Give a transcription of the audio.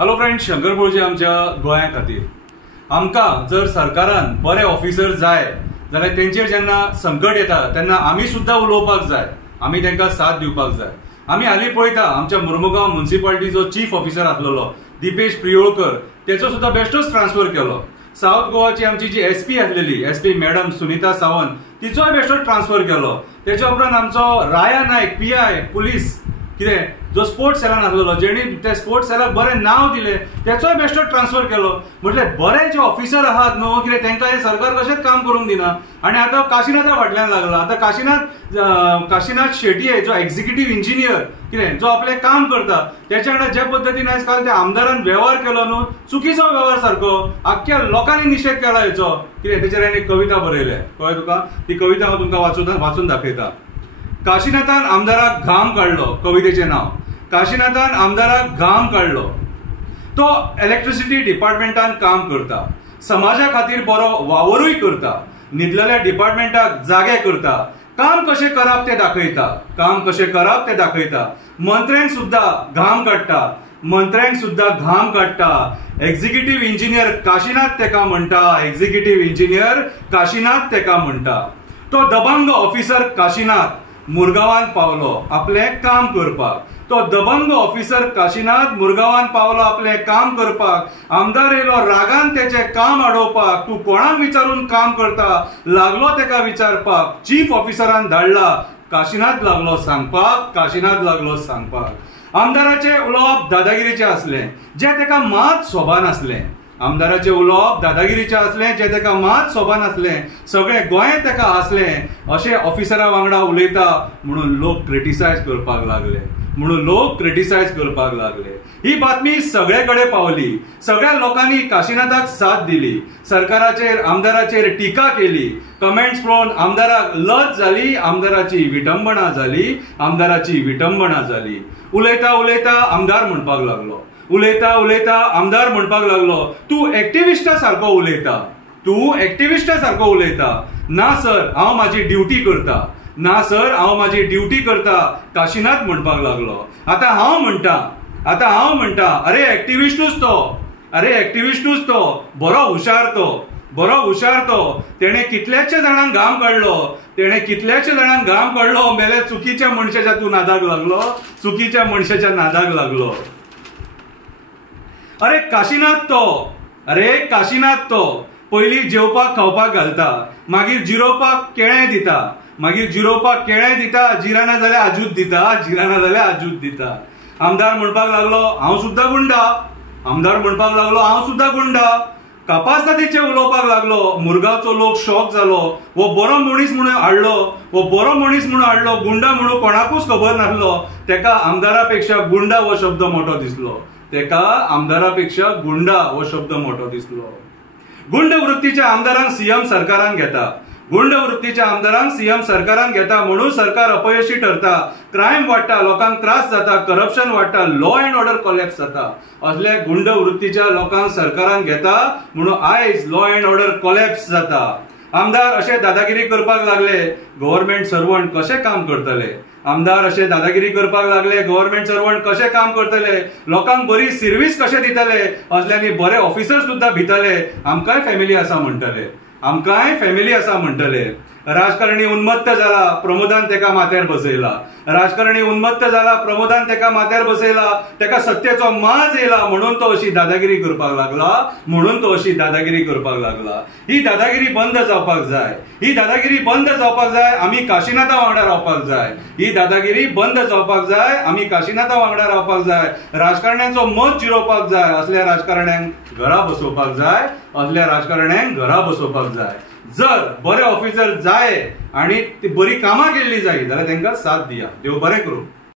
Hello friends, Shankar बोळजे आमच्या गोंया खातीर आमकां जर सरकारान बरे ऑफिसर जाय जाल्यार तेंचेर जेन्ना संकट येता तेन्ना आमी सुद्दां उलोवपाक जाय, आमी तांकां साथ दिवपाक जाय। आमी हालीं पळयता आमच्या मुर्मुगांव म्युनिसिपालिटीचो चीफ ऑफिसर आसलेलो दिपेश प्रियोळकर, तेचो सुद्दां बेश्टोच ट्रान्सफर केलो। साउथ गोवाची आमची जी एसपी आसलेली एसपी मॅडम सुनीता सावंत, तिचोय बेश्टोच ट्रान्सफर केलो। तेच्या उपरांत आमचो राया नायक पीआय पुलीस कितें जो स्पोर्ट्स सेलान आसलेलो, जेणी त्या स्पोर्ट्स सेलाक बरें नांव दिलें, तेचोय बेश्टो ट्रान्सफर केलो। म्हटल्यार बरे जे ऑफिसर आहात न्हू, कितें तांकां हे सरकार कशेंच काम करूंक दिना। आनी आतां काशिनाथा फाटल्यान लागला। आतां काशिनाथ शेट्ये जो एक्झिक्युटिव्ह इंजिनियर कितें जो आपलें काम करता, त्याच्या वांगडा ज्या पद्दतीन आयज काल त्या आमदारान वेव्हार केलो न्हू, चुकीचो वेव्हार सारको, आख्ख्या लोकांनी निशेध केला हेचो। कितें तेचेर हांवें एक कविता बरयल्या, कळ्ळें तुका? ती कविता हांव तुमकां वाचून दाखयता। काशिनाथान आमदाराक घाम काडलो, कवितेचें नांव। काशिनाथान आमदाराक घाम काडलो। तो इलेक्ट्रिसिटी डिपार्टमेंटान काम करता, समाजा खातीर बरो वावरूय करता, न्हिदलेल्या डिपार्टमेंटाक जागे करता, काम कशें करप ते दाखयता, काम कशें करप ते दाखयता। मंत्र्यांक सुद्दां घाम काडटा, मंत्र्यांक सुद्दां घाम काडटा। एक्झिक्युटिव्ह इंजिनियर काशिनाथ तेका म्हणटा, एक्झिक्युटिव्ह इंजिनियर काशिनाथ तेका म्हणटा। तो दबंग ऑफिसर काशिनाथ मुरगांवान पावलो आपलें काम करपाक। तो दबंग ऑफिसर काशिनाथ मुरगांवान पावलो आपलें काम करपाक। आमदार येयलो रागान तेचें काम आडोवपाक। तूं कोणाक विचारून काम करता लागलो तेका विचारपाक। चीफ ऑफिसरान धाडला, काशिनाथ लागलो सांगपाक, काशिनाथ लागलो सांगपाक। आमदाराचें उलोवप दादागिरीचें आसलें, जें तेका मात सोबा नासलें। आमदाराचें उलोवप दादागिरीचें आसलें, जें तेका मात सोबा नासलें। सगळें गोंय तेका हांसलें। अशें ऑफिसरा वांगडा उलयता म्हणून लोक क्रिटिसायज करपाक लागले। ही बातमी सगळे कडेन पावली। सगळ्या लोकांनी काशिनाथाक साथ दिली। सरकाराचेर आमदाराचेर टिका केली। कमेंट्स पळोवन आमदाराक लज जाली, आमदाराची विटंबना जाली। उलयता उलयता आमदार म्हणपाक लागलो, उलयता उलयता आमदार म्हणपाक लागलो, तूं एक्टिविस्टा सारको उलयता। ना सर, हांव म्हाजी ड्युटी करता, काशिनाथ म्हणपाक लागलो। आतां हांव म्हणटा, अरे एक्टिविस्टूच तो, बरो हुशार तो। तेणे कितल्याशे जाणांक घाम काडलो, मेले चुकीच्या मनशाच्या नादाक लागलो। अरे काशिनाथ तो पयलीं जेवपाक खावपाक घालता, मागीर जिरोवपाक केळें दिता, जिराना जाल्यार आजूत दिता। आमदार म्हणपाक लागलो, हांव सुद्दां गुंडा। कापास्तादीचें उलोवपाक लागलो। मुरगांवचो लोक शॉक जालो। वो बरो मनीस म्हणून हाडलो, गुंडा म्हणून कोणाकूच खबर नासलो। तेका आमदारा पेक्षा गुंडा हो शब्द मोठो दिसलो। गुंड वृत्तीच्या आमदारांक सीएम सरकारान घेता म्हणून सरकार अपयशी ठरता। क्रायम वाडटा, लोकांक त्रास जाता, करप्शन वाडटा, लॉ अँड ऑर्डर कोलॅप्स जाता। असल्या गुंड वृत्तीच्या लोकांक सरकारान घेता म्हणून आयज लॉ अँड ऑर्डर कोलॅप्स जाता। आमदार अशे दादागिरी करपाक लागले, गव्हर्नमेंट सर्वंट कशें काम करतले? लोकांक बरी सर्व्हिस कशें दितले? असल्यांनी बरे ऑफिसर सुद्दां भितले, आमकांय फॅमिली आसा म्हणटले। राजकारणी उन्मत्त जाला, प्रमोदान तेका माथ्यार बसयला। तेका सत्तेचो माज येयला म्हणून तो अशी दादागिरी करपाक लागला। ही दादागिरी बंद जावपाक जाय। आमी काशिनाथा वांगडा रावपाक जाय। राजकारण्यांचो मत जिरोवपाक जाय। असल्या राजकारण्यांक घरा बसोवपाक जाय। जर बरे ऑफिसर जाय आणि ती बरी कामां केल्ली जाय जाल्यार तांकां साथ दिया। देव बरें करूं।